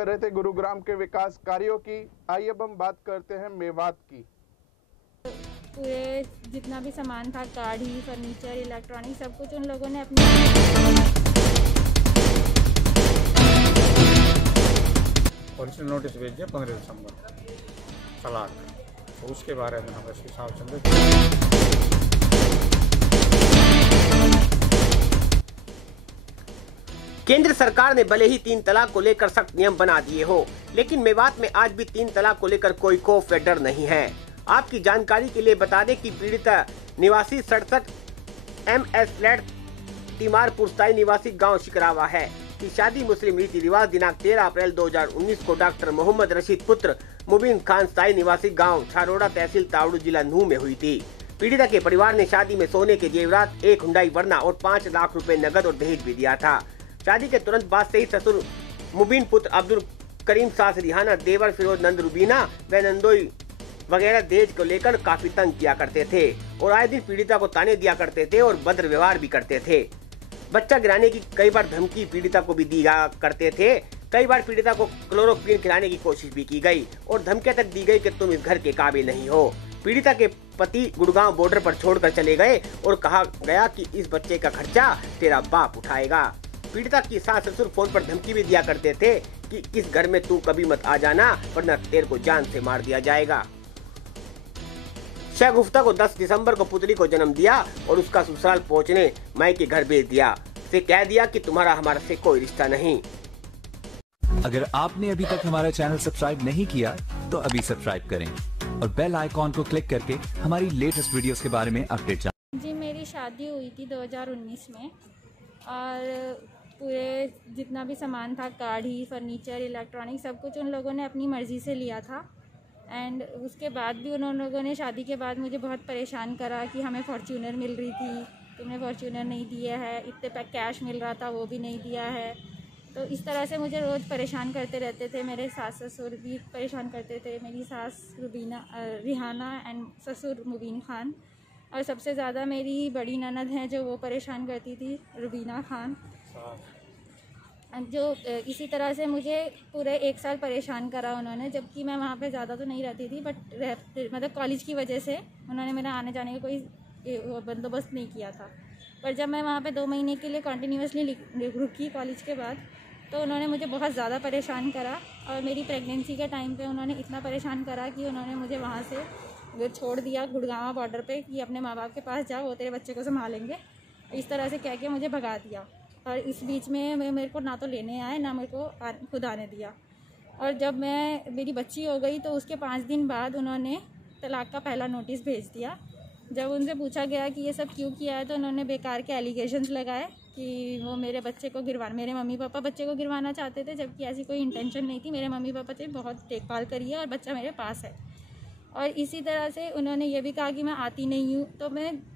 कर रहे थे गुरुग्राम के विकास कार्यों की। आइए अब हम बात करते हैं मेवात की। पूरे जितना भी सामान था, गाड़ी, फर्नीचर, इलेक्ट्रॉनिक, सब कुछ उन लोगों ने अपनी ओरिजिनल नोटिस भेज दिया 15 दिसंबर तलाक। तो उसके बारे में हम इसके साथ चल रहे। केंद्र सरकार ने भले ही 3 तलाक को लेकर सख्त नियम बना दिए हो, लेकिन मेवात में आज भी 3 तलाक को लेकर कोई खौफ व डर नहीं है। आपकी जानकारी के लिए बता दें कि पीड़िता निवासी 67 MS फ्लैट तिमारपुर स्थायी निवासी गांव शिकरावा है कि शादी मुस्लिम रीति रिवाज दिनांक 13 अप्रैल 2019 को डॉक्टर मोहम्मद रशीद पुत्र मुबीन खान स्थायी निवासी गांव छारोड़ा तहसील तावड़ू जिला नूह में हुई थी। पीड़िता के परिवार ने शादी में सोने के जेवरात, 1 हुंडई वरना और 5 लाख रुपए नकद और दहेज भी दिया था। शादी के तुरंत बाद से ही ससुर मुबीन, पुत्र अब्दुल करीम, सास रिहाना, देवर फिरोज नंद रुबीना व नंदोई वगैरह दहेज को लेकर काफी तंग किया करते थे और आए दिन पीड़िता को ताने दिया करते थे और भद्र व्यवहार भी करते थे। बच्चा गिराने की कई बार धमकी पीड़िता को भी दिया करते थे। कई बार पीड़िता को क्लोरोक्विन खिलाने की कोशिश भी की गई और धमकियां तक दी गई कि तुम इस घर के काबिल नहीं हो। पीड़िता के पति गुड़गांव बॉर्डर पर छोड़कर चले गए और कहा गया कि इस बच्चे का खर्चा तेरा बाप उठाएगा। पीड़िता की सास ससुर फोन पर धमकी भी दिया करते थे कि इस घर में तू कभी मत आ जाना वरना तेरे को जान से मार दिया जाएगा। शगुफ्ता को 10 दिसंबर को पुतली को जन्म दिया और उसका ससुराल पहुंचने माई के घर भेज दिया। से कह दिया कि तुम्हारा हमारा से कोई रिश्ता नहीं। अगर आपने अभी तक हमारा चैनल सब्सक्राइब नहीं किया तो अभी सब्सक्राइब करें और बेल आइकॉन को क्लिक करके हमारी लेटेस्ट वीडियोस के बारे में अपडेट जानें। जी, मेरी शादी हुई थी 2019 में और पूरे जितना भी सामान था, गाड़ी, फर्नीचर, इलेक्ट्रॉनिक, सब कुछ उन लोगों ने अपनी मर्ज़ी से लिया था। एंड उसके बाद भी उन लोगों ने शादी के बाद मुझे बहुत परेशान करा कि हमें फॉर्च्यूनर मिल रही थी, तुमने फॉर्च्यूनर नहीं दिया है, इतने पे कैश मिल रहा था वो भी नहीं दिया है। तो इस तरह से मुझे रोज़ परेशान करते रहते थे। मेरे सास ससुर भी परेशान करते थे, मेरी सास रिहाना एंड ससुर मुबीन खान, और सबसे ज़्यादा मेरी बड़ी ननद हैं जो वो परेशान करती थी, रुबीना खान, जो इसी तरह से मुझे पूरे 1 साल परेशान करा उन्होंने। जबकि मैं वहाँ पे ज़्यादा तो नहीं रहती थी, बट मतलब कॉलेज की वजह से उन्होंने मेरा आने जाने का कोई बंदोबस्त नहीं किया था। पर जब मैं वहाँ पे 2 महीने के लिए कंटिन्यूसली रुकी कॉलेज के बाद, तो उन्होंने मुझे बहुत ज़्यादा परेशान करा। और मेरी प्रेगनेंसी के टाइम पे उन्होंने इतना परेशान करा कि उन्होंने मुझे वहाँ से छोड़ दिया गुड़गांव बॉर्डर पे कि अपने माँ बाप के पास जाओ, वो तेरे बच्चे को संभालेंगे। इस तरह से कह के मुझे भगा दिया। और इस बीच में मेरे को ना तो लेने आए, ना मेरे को खुद आने दिया। और जब मेरी बच्ची हो गई तो उसके 5 दिन बाद उन्होंने तलाक का पहला नोटिस भेज दिया। जब उनसे पूछा गया कि ये सब क्यों किया है, तो उन्होंने बेकार के एलिगेशंस लगाए कि वो मेरे बच्चे को मेरे मम्मी पापा बच्चे को गिरवाना चाहते थे, जबकि ऐसी कोई इंटेंशन नहीं थी। मेरे मम्मी पापा से बहुत देखभाल करी है और बच्चा मेरे पास है। और इसी तरह से उन्होंने ये भी कहा कि मैं आती नहीं हूँ। तो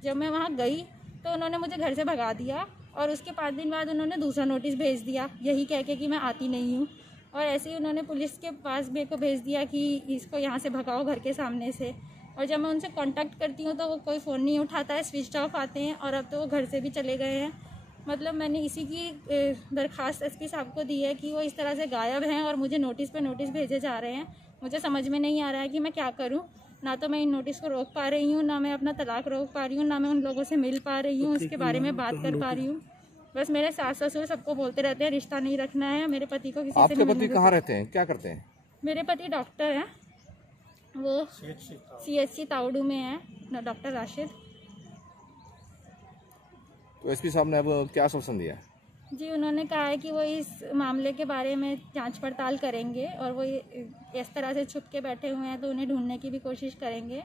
जब मैं वहाँ गई तो उन्होंने मुझे घर से भगा दिया और उसके 5 दिन बाद उन्होंने दूसरा नोटिस भेज दिया, यही कह के कि मैं आती नहीं हूँ। और ऐसे ही उन्होंने पुलिस के पास मेरे को भेज दिया कि इसको यहाँ से भगाओ घर के सामने से। और जब मैं उनसे कांटेक्ट करती हूँ तो वो कोई फ़ोन नहीं उठाता है, स्विच ऑफ आते हैं। और अब तो वो घर से भी चले गए हैं। मतलब मैंने इसी की दरख्वास्त SP साहब को दी है कि वो इस तरह से गायब हैं और मुझे नोटिस पे नोटिस भेजे जा रहे हैं। मुझे समझ में नहीं आ रहा है कि मैं क्या करूं। ना तो मैं इन नोटिस को रोक पा रही हूं, ना मैं अपना तलाक रोक पा रही हूं, ना मैं उन लोगों से मिल पा रही हूं, उसके बारे में बात कर पा रही हूं। बस मेरे सास ससुर सबको बोलते रहते हैं रिश्ता नहीं रखना है, मेरे पति को किसी से आपके पति कहाँ रहते हैं, क्या करते हैं? मेरे पति डॉक्टर हैं, वो CHC तावड़ू में है, डॉक्टर राशिद। तो SP साहब ने अब क्या आश्वासन दिया? जी, उन्होंने कहा है कि वो इस मामले के बारे में जांच पड़ताल करेंगे और वो इस तरह से छुप के बैठे हुए हैं तो उन्हें ढूंढने की भी कोशिश करेंगे।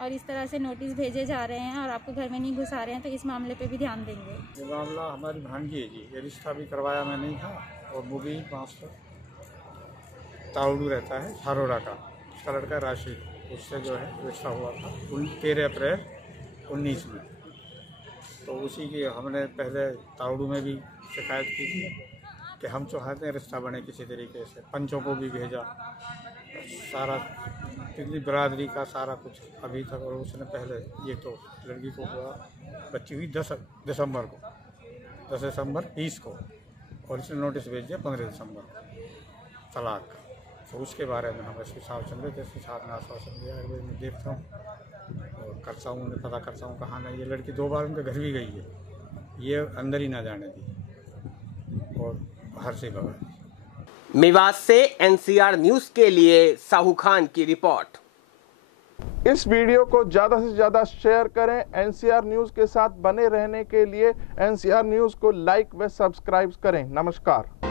और इस तरह से नोटिस भेजे जा रहे हैं और आपको घर में नहीं घुसा रहे हैं, तो इस मामले पे भी ध्यान देंगे। ये मामला हमारी भांजी है जी, ये रिश्ता भी करवाया मैं नहीं था। और मुबीन मास्टर तावड़ू रहता है छारोड़ा का, उसका लड़का राशिद, उससे जो है रिश्ता हुआ था 13 अप्रैल 19 में। तो उसी की हमने पहले तावड़ू में भी शिकायत की थी कि हम चाहते हैं रिश्ता बने किसी तरीके से। पंचों को भी भेजा, सारा पिछली बिरादरी का सारा कुछ अभी तक। और उसने पहले ये तो लड़की को हुआ, बच्ची हुई 10 दिसंबर को, 10 दिसंबर 20 को ओरिजिनल नोटिस भेज दिया 15 दिसंबर। तलाक का। तो उसके बारे में हम एसपी साहब चल रहे थे, एसपी साहब ने आश्वासन दिया है मैं देखता हूँ और करता हूँ, उन्हें पता करता हूँ कहाँ नहीं। ये लड़की 2 बार उनके घर भी गई है, ये अंदर ही ना जाने दी और बाहर से भगा दी। मेवात से एनसीआर न्यूज के लिए साहू खान की रिपोर्ट। इस वीडियो को ज़्यादा से ज़्यादा शेयर करें। एनसीआर न्यूज़ के साथ बने रहने के लिए एनसीआर न्यूज़ को लाइक व सब्सक्राइब करें। नमस्कार।